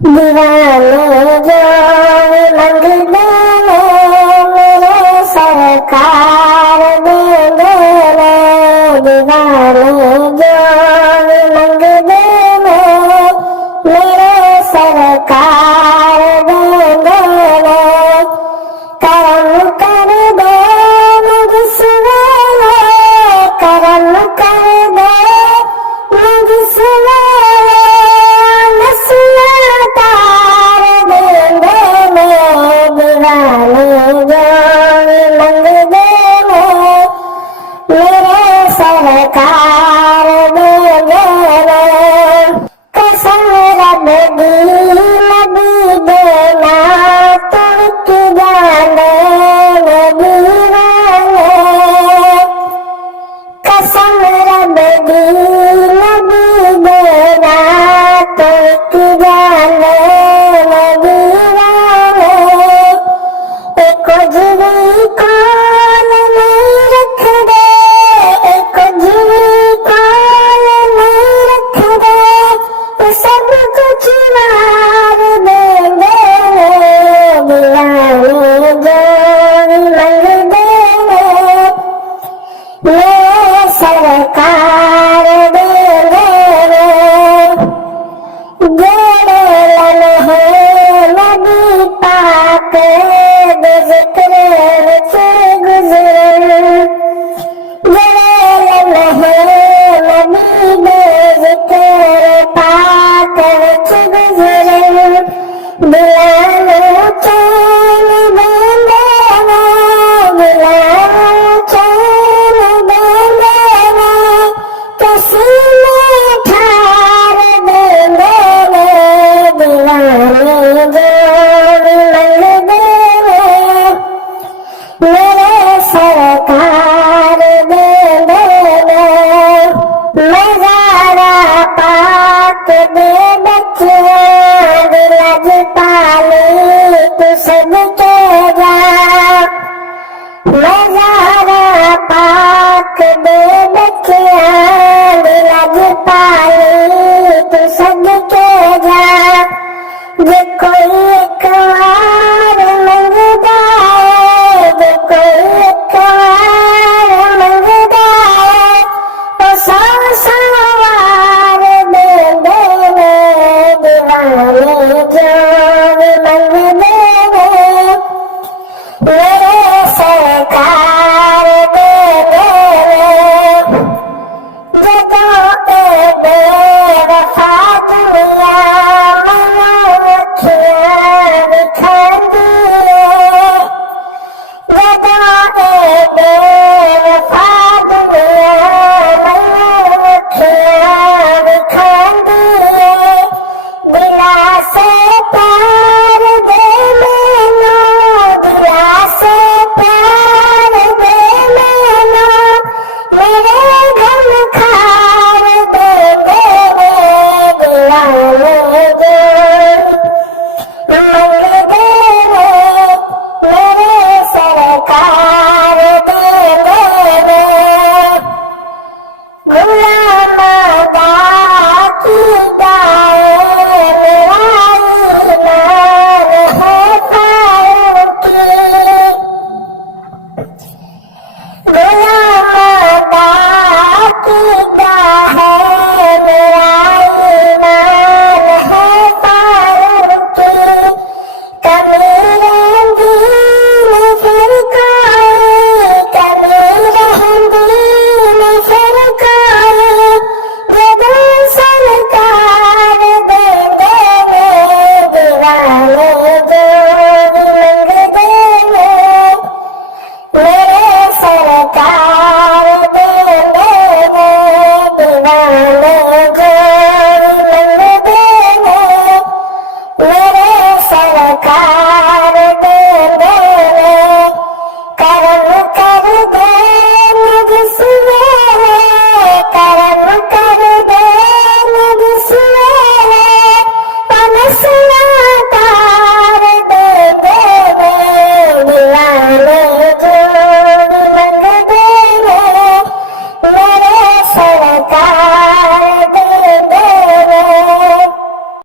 दीवाने जो मंग दे मेरे सरकार दे दे दीवाने जो मंग दे मेरे सरकार दे दे करम कर दे मुझसे करम कर दे मुझसे सरकार दे दे कसम रब दी नबी देना तुर्क जाने दीवाने कसम रब दी नबी देना तुर्क जाने दीवाने एक जीवी कौन नहीं रख दे एक जीवी कौन नहीं रख दे वो सब कुछ मार दे दीवाने जो मंग दे मेरे सरकार दे जेड़े लम्हे नबी पाक दे जिक्र विच गुजरन जेड़े लम्हे नबी दे जिक्र पाक विच गुजरन दिलां नूं चैन देंदे ने दिलां नूं चैन देंदे ने ते सीने ठार देंदे ने दीवाने जो मंग दे मेरे सरकार दे दे मज़ारा पाक दे बच्चियां दिलज पाली तू सदके जा मज़ारा पाक दे बच्चियां दिलज पाली तू सदके जा जे कोई एक बार मंगदा है जे कोई एक बार मंगदा है तो सौ सवार दे दीवाने जो